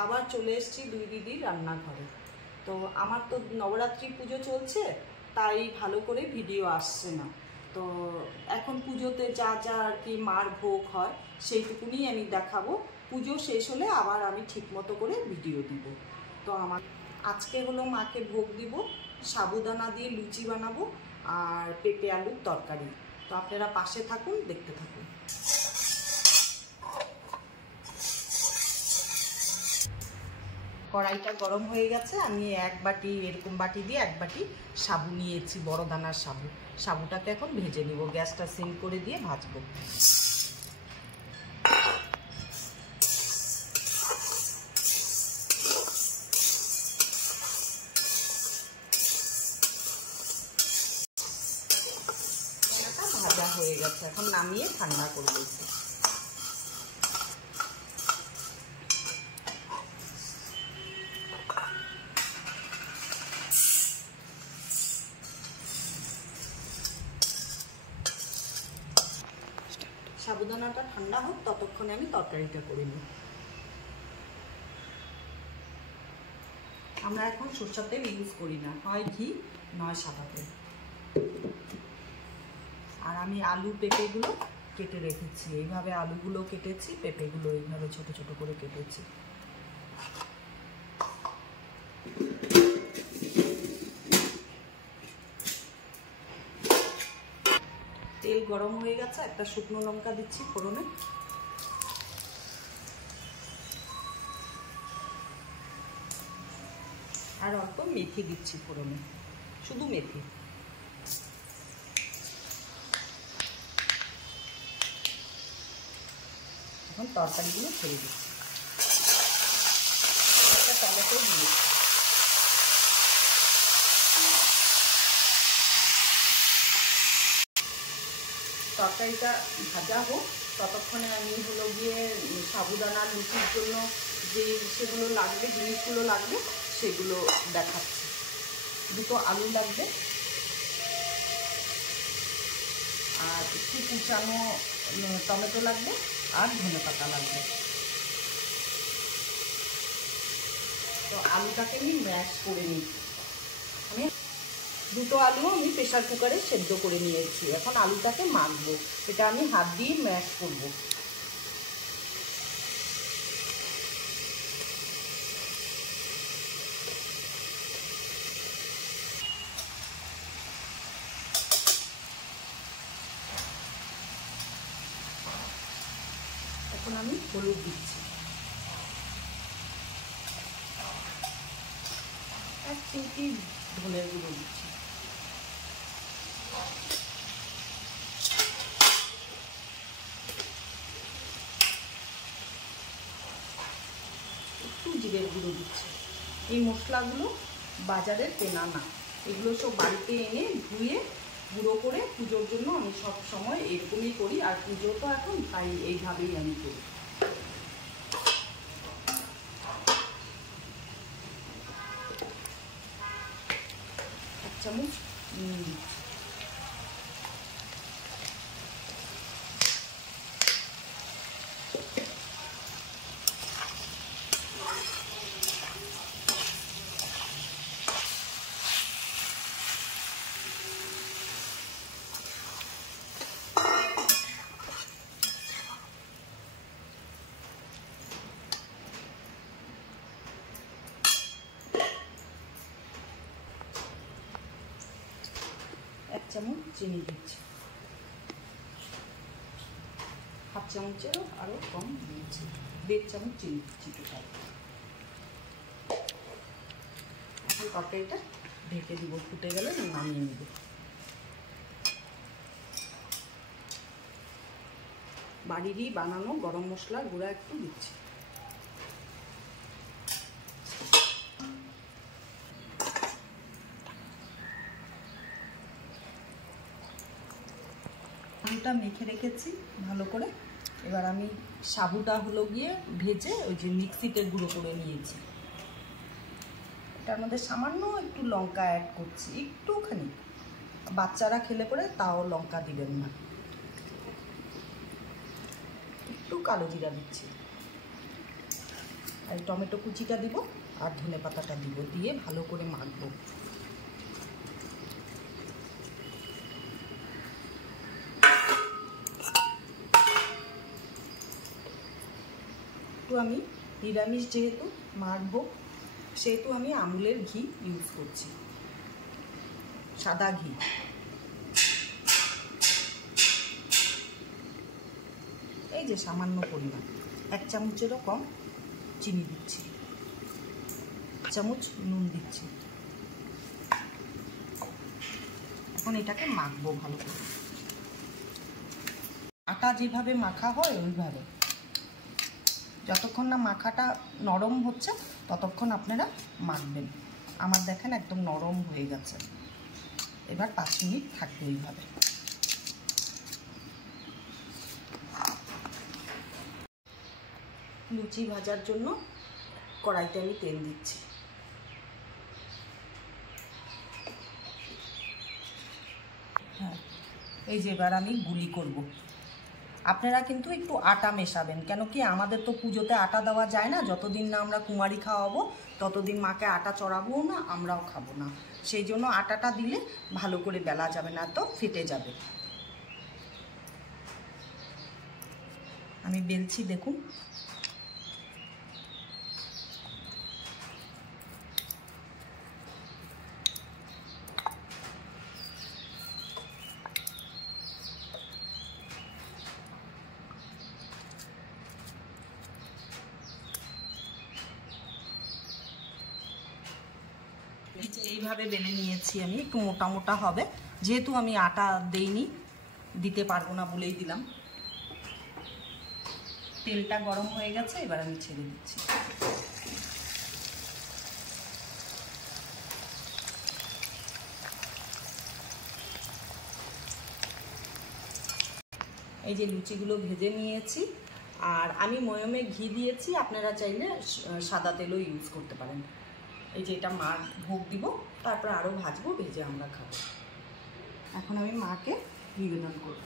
আবার চলে এসেছি দুই দিদির রান্নাঘরে। তো আমার তো নবরাত্রি পুজো চলছে, তাই ভালো করে ভিডিও আসছে না। তো এখন পুজোতে যা যা আর কি মার ভোগ হয় সেইটুকুনি আমি দেখাবো। পুজো শেষ হলে আবার আমি ঠিক মতো করে ভিডিও দিব। তো আমার আজকে হলো মাকে ভোগ দিব, সাবুদানা দিয়ে লুচি বানাবো আর পেঁপে আলুর তরকারি। তো আপনারা পাশে থাকুন, দেখতে থাকুন। কড়াইটা গরম হয়ে গেছে, আমি এক বাটি এরকম বাটি দিয়ে এক বাটি সাবু নিয়েছি, বড় দানার সাবু। সাবুটাকে এখন ভেজে নিব, গ্যাসটা সিম করে দিয়ে ভাজবো। ভাজা হয়ে গেছে, এখন নামিয়ে ঠান্ডা করে দিয়েছি। সাবুদানাটা ঠান্ডা হোক, ততক্ষণে আমি তরকারিটা করে নিই। আমরা এখন সরষের তেল ইউজ করি না, হয় ঘি নয় সাদা তেল। আর আমি আলু পেঁপেগুলো কেটে রেখেছি, এইভাবে আলুগুলো কেটেছি, পেঁপেগুলো এইভাবে ছোট ছোট করে কেটেছি। তেল গরম হয়ে গেছে, একটা শুকনো লঙ্কা দিচ্ছি ফোড়নে। আর অল্প মেথি দিচ্ছি ফোড়নে, শুধু মেথি। এখন তরকারিগুলো ছেড়ে দিচ্ছি, একটা টমেটো দিয়ে তরকারিটা ভাজা হোক, ততক্ষণে আমি হলো গিয়ে সাবুদানা লুচির জন্য যে সেগুলো লাগবে, জিনিসগুলো লাগবে সেগুলো দেখাচ্ছি। দুটো আলু লাগবে, আর একটু কুচানো টমেটো লাগবে, আর ধনেপাতা লাগবে। তো আলুটাকে আমি ম্যাশ করে নিচ্ছি। আমি দুটো আলু আমি প্রেশার কুকারে সেদ্ধ করে নিয়েছি, এখন আলুটাকে মাখবো। এটা আমি হাত দিয়ে ম্যাশ করবো। এখন আমি হলুদ দিচ্ছি, 1 চিমটি ধনের গুঁড়ো দিচ্ছি, একটু জিরের গুঁড়ো দিচ্ছি। এই মশলাগুলো বাজারের কেনা না, এগুলো সব বাড়িতে এনে ধুয়ে গুঁড়ো করে পুজোর জন্য আমি সব সময় এরকমই করি। আর পুজো তো এখন, তাই এইভাবেই আমি করি। এক চামচ নুন দিচ্ছি। এক চামচ চিনি দিচ্ছি, হাফ চামচেরও আরও কম দিয়েছি, 1.5 চামচ চিনি দিচ্ছি টোটাল। এখন তরকারিটা ঢেকে দিব, ফুটে গেলে নামিয়ে নেব। বাড়িরই বানানো গরম মশলা গুঁড়া একটু দিচ্ছি। আলুটা মেখে রেখেছি ভালো করে। এবার আমি সাবুটা হলো গিয়ে ভেজে ওই যে মিক্সিতে গুঁড়ো করে নিয়েছি, এটার মধ্যে সামান্য একটু লঙ্কা অ্যাড করছি, একটুখানি। বাচ্চারা খেলে পরে তাও লঙ্কা দিবেন না। একটু কালো জিরা দিচ্ছি, আর টমেটো কুচিটা দিব আর ধনেপাতাটা দিব, দিয়ে ভালো করে মাখবো। তো আমি নিরামিষ যেহেতু মাখবো, সেহেতু আমি আমুলের ঘি ইউজ করছি, সাদা ঘি। এই যে সামান্য পরিমাণ, 1 চামচেরও কম চিনি দিচ্ছি, 1 চামচ নুন দিচ্ছি। এখন এটাকে মাখবো ভালো করে, আটা যেভাবে মাখা হয় ওইভাবে। যতক্ষণ না মাখাটা নরম হচ্ছে ততক্ষণ আপনারা মাখবেন। আমার দেখেন একদম নরম হয়ে গেছে, এবার 5 মিনিট থাকবে এইভাবে। লুচি ভাজার জন্য কড়াইতে আমি তেল দিচ্ছি। হ্যাঁ, এই যে এবার আমি গুলি করব। আপনারা কিন্তু একটু আটা মেশাবেন, কেন কি আমাদের তো পুজোতে আটা দেওয়া যায় না। যতদিন না আমরা কুমারী খাওয়াবো ততদিন মাকে আটা চড়াবো না, আমরাও খাবো না। সেই জন্য আটাটা দিলে ভালো করে বেলা যাবে না, তো ফেটে যাবে। আমি বেলছি, দেখুন। এইভাবে বেলে নিয়েছি আমি, একটু মোটা মোটা হবে, যেহেতু আমি আটা দেইনি, দিতে পারবো না বলেই দিলাম। তেলটা গরম হয়ে গেছে, এবার আমি ছেড়ে দিচ্ছি। এই যে লুচিগুলো ভেজে নিয়েছি, আর আমি ময়মে ঘি দিয়েছি, আপনারা চাইলে সাদা তেলও ইউজ করতে পারেন। এই যে এটা মার ভোগ দিব, তারপর আরও ভাজবো, ভেজে আমরা খাবো। এখন আমি মাকে নিবেদন করব।